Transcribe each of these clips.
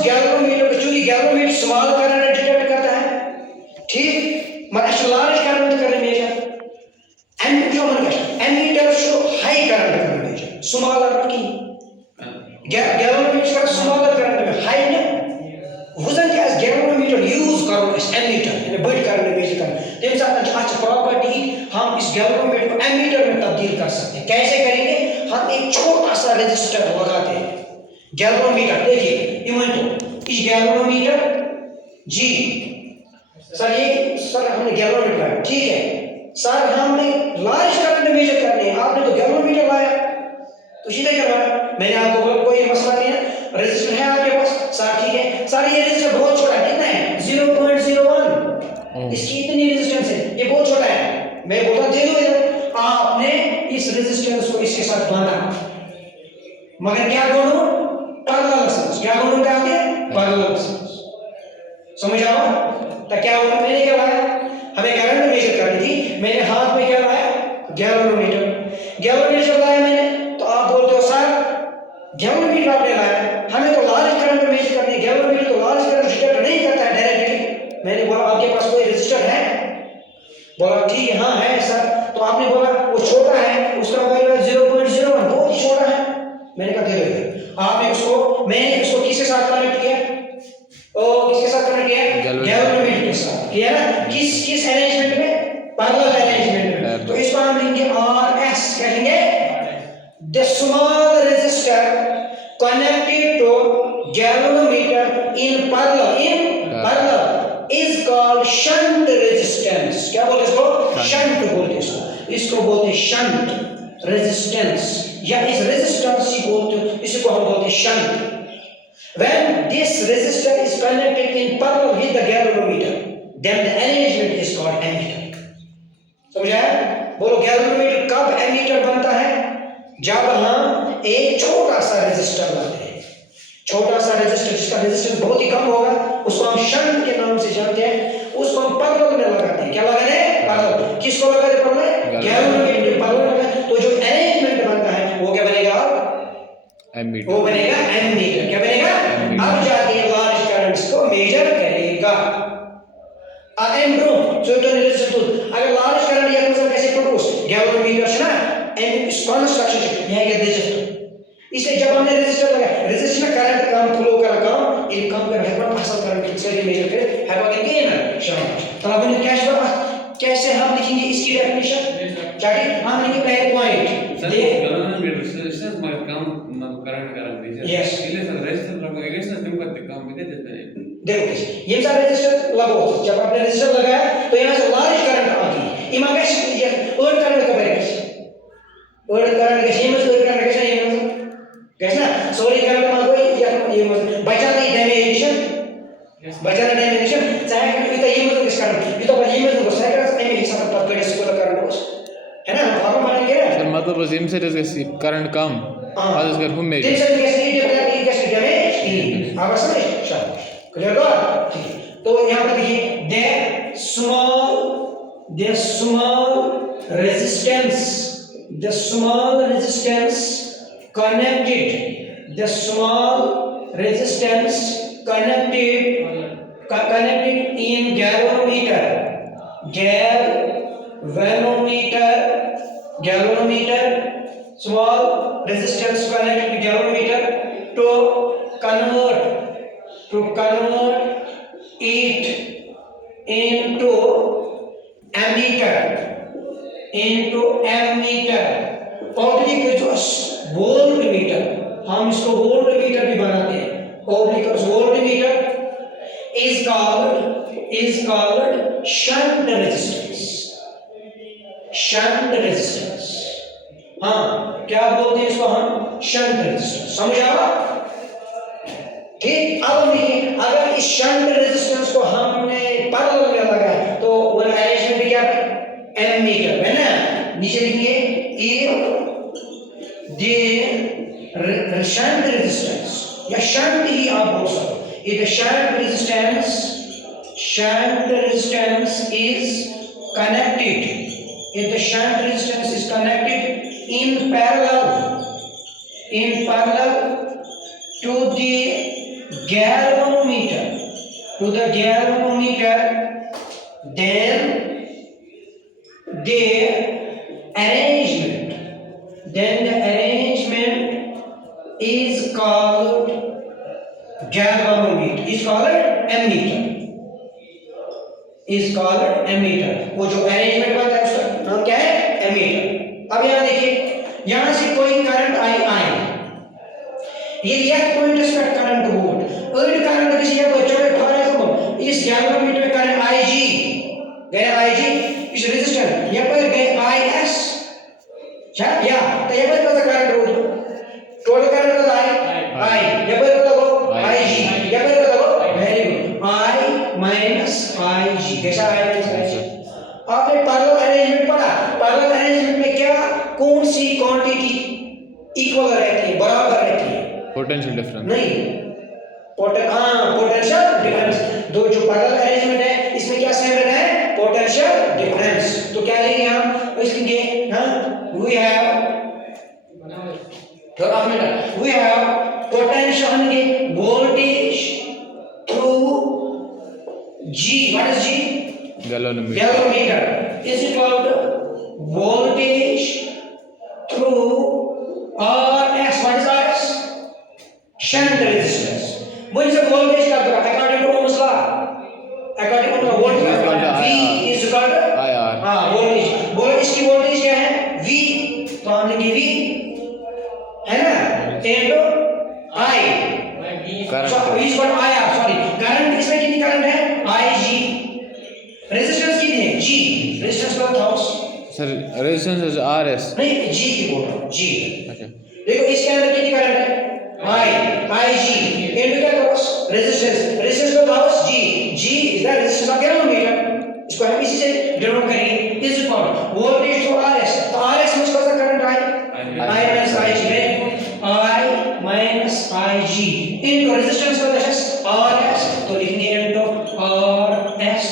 उस गैल्वेनोमीटर को, चूंकि गैल्वेनोमीटर स्मॉल करंट डिटेक्ट करता है, ठीक, मगर लार्ज करंट कर measure ammeter high current measure smaller की गैल्वेनोमीटर स्मॉलर करंट हाई ना वजन क्या गैल्वेनोमीटर यूज करो इस एमीटर यानी बड़ी करंट मेजर कर तम साथ अच्छी प्रॉपर्टी हम इस गैल्वेनोमीटर को एमीटर में तब्दील कर सकते हैं। कैसे करेंगे? हम एक छोटा सा रेजिस्टर लगाते हैं गैल्वेनोमीटर, देखिए इस गैल्वेनोमीटर जी सर, ये सर हमने गैल्वेनोमीटर लाया, ठीक है सर, हमने लार्ज करंट मेजर करने हैं, आपने तो गैल्वेनोमीटर लाया तो सीधे क्या लाया, मैंने आपको बोला कोई मसला नहीं है, रेजिस्टर है आपके पास सर, ठीक है सर, ये रेजिस्टर बहुत छोटा है, कितना है 0.01, इसकी इतनी रेजिस्टेंस है, ये बहुत छोटा है, मैं बोलता दे दो इधर, आपने इस रेजिस्टेंस को इसके साथ बांधा, मगर क्या दोनों पैरेलल रेजिस्टेंस, क्या दोनों क्या आते हैं पैरेलल रेजिस्टेंस, समझ आओ? तो क्या होगा, मैंने क्या लाया, हमें करंट मेजर करनी थी, मैंने हाथ में क्या लाया गैल्वेनोमीटर लाया मैंने, तो आप बोलते हो सर गैल्वेनोमीटर आपने लाया, हमें तो लार्ज करंट मेजर करनी है, गैल्वेनोमीटर तो लार्ज करंट डिटेक्ट नहीं करता है डायरेक्टली। मैंने बोला आपके पास कोई रेजिस्टर है? बोला ठीक है, हाँ है सर, तो आपने बोला वो छोटा है, उसका वैल्यू 0.01, बहुत ही छोटा है, मैंने कहा दे दो, आपने उसको, मैंने उसको किसके साथ कनेक्ट किया, किसके साथ कनेक्ट किया, गैल्वेनोमीटर के साथ किया ना, किस अरेंजमेंट में, पैरेलल अरेंजमेंट में, तो इसको हम लिखेंगे RS, कहेंगे the small resistor connected to galvanometer in parallel is called shunt resistance। क्या बोलते इसको? शंट बोलते इसको बोलते शंट रेजिस्टेंस, या इस रेजिस्टेंस को बोलते, इसी को हम बोलते shunt. When this resistor is connected in parallel with the galvanometer, then the arrangement is called ammeter। समझा? बोलो गैल्वेनोमीटर कब एमीटर बनता है? जब हम एक छोटा सा रेजिस्टर लाते हैं, छोटा सा रेजिस्टर जिसका रेजिस्टेंस बहुत ही कम होगा, उसको हम शंट के नाम से जानते हैं, उसको हम पैरेलल में लगाते हैं। क्या लगाते हैं? पैरेलल। किसको लगाते हैं पैरेलल? गैल्वेनोमीटर पैरेलल में। तो जो अरेंजमेंट बनता है वो क्या बनेगा? एमीटर। वो बनेगा एमीटर। क्या बनेगा? अब जाके लार्ज करंट्स को मेजर करेगा। अगर लार्ज करंट या मतलब कैसे प्रोड्यूस गैल्वेनोमीटर ना एंड कंस्ट्रक्शन यह है रेजिस्टर, इसलिए जब हमने रेजिस्टर लगाया, रेजिस्टर में करंट कम फ्लो कर कम इन कम कर है असल करंट से मेजर करे है बाकी के ना शामिल। तो अब इन्हें कैसे हम लिखेंगे इसकी डेफिनेशन? चाहे हम लिखेंगे पहले पॉइंट दे रेजिस्टेंस में कम करंट मेजर, यस इसलिए सर रेजिस्टर लगो रेजिस्टेंस कम करते काम में देते हैं। देखो ये सारे रेजिस्टर लगो, जब आपने रेजिस्टर लगाया तो यहां से लार्ज करंट आ गई, इमा कैसे ये और करंट का बैलेंस और करंट के सेम और करंट कैसे ये कैसे ना सॉरी करंट में कोई ये बचा नहीं डैमेजेशन, बचा नहीं डैमेजेशन चाहे कि तो ये मतलब किस करंट ये तो ये मतलब सेकंड टाइम हिसाब पर कर इसको करंट उस है ना फॉर्म बनेंगे ना सर, मतलब जिम से जैसे करंट कम आज इसका हम में जैसे कैसे ये कैसे डैमेज आप समझ शायद क्लियर हो? तो यहां पर देखिए the small resistance connected in galvanometer small resistance connected to galvanometer to convert it into ammeter। Public जो वोल्ट मीटर, हम इसको वोल्ट मीटर भी बनाते हैं, public volt meter is called shunt resistance। हाँ क्या बोलते हैं इसको हम? Shunt resistance. समझ आया? ठीक। अब देखिए अगर इस शंट रेजिस्टेंस को हमने पैरेलल में लगाया तो वो अरेंजमेंट क्या है? एमीटर है ना, नीचे लिखिए द शंट रेजिस्टेंस या शंट ही आप बोल सकते हो। Shunt resistance is connected if the shunt resistance is connected in parallel to the galvanometer, then the arrangement is called galvanometer, is called ammeter, वो जो अरेंजमेंट बनता है उसका नाम क्या है, एमीटर। अब यहाँ देखिए, यहाँ से कोई करंट आई, ये लेफ्ट पॉइंटर्स पर करंट बोर्ड अर्ड करंट किसी या बच्चों में फॉर एग्जांपल इस गैल्वेनोमीटर में करंट Ig गया, Ig इस रेजिस्टर यहाँ पर गए Is या तो यहाँ पर कितना करंट बोर्ड टोटल करंट कितना है I यहाँ पर कितना हो Ig यहाँ पर कितना हो, very good, I minus Ig, कैसा I minus Ig। आपने पैरेलल अरेंजमेंट पढ़ा, पैरेलल अरेंजमेंट में क्या कौन सी क्वांटिटी इक्वल रहती है, बराबर रहती है, पोटेंशियल डिफरेंस नहीं, पोटेंशियल डिफरेंस। दो जो पैरेलल अरेंजमेंट है इसमें क्या सेम रहता है, पोटेंशियल डिफरेंस। तो क्या लेंगे हम, इसके we have potential voltage through G, what is G? Galvanometer is equal to voltage through RS. What is RS? Shunt resistance. What is the voltage according to Ohm's law? According to voltage, V is equal to IR. voltage. इसकी voltage क्या है? V, तो हमने की V है ना, into I. Current. So V is equal to IR. Sorry, current इसमें कितनी करंट है? Ig. रेजिस्टेंस कितनी है? G. रेजिस्टेंस का थाउस सर रेजिस्टेंस इज RS, नहीं, G की बोल रहा हूँ, G। अच्छा देखो इसके अंदर कितनी करंट है, Ig इनटू क्या क्रॉस रेजिस्टेंस का thus G is the resistance of galvanometer. इसको हम इसी से डिनोट करेंगे, is equal voltage to RS, तो RS में कौन सा करंट है, I minus Ig, I minus Ig into resistance का थाउस RS, तो लिखेंगे इनटू RS,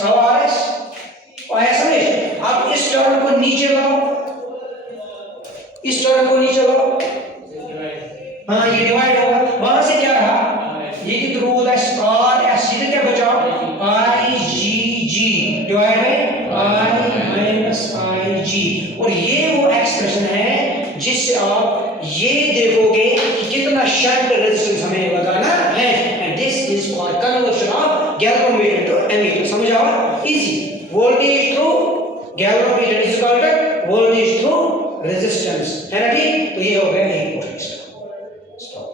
और ऐसा नहीं, आप इस टर्म को नीचे लाओ, हाँ ये डिवाइड होगा, वहां से क्या रहा, ये की थ्रू द RS, ये क्या बचा IgG divide by I minus Ig, और ये वो एक्सप्रेशन है जिससे आप ये देखोगे कि कितना शंट रेजिस्टेंस हमें लगाना है, and this is for conversion of galvanometer to ammeter. समझ आया, easy. Voltage through galvanometer is equal to voltage through resistance, है ना, ठीक। तो ये हो गया एक पोर्शन। स्टॉप।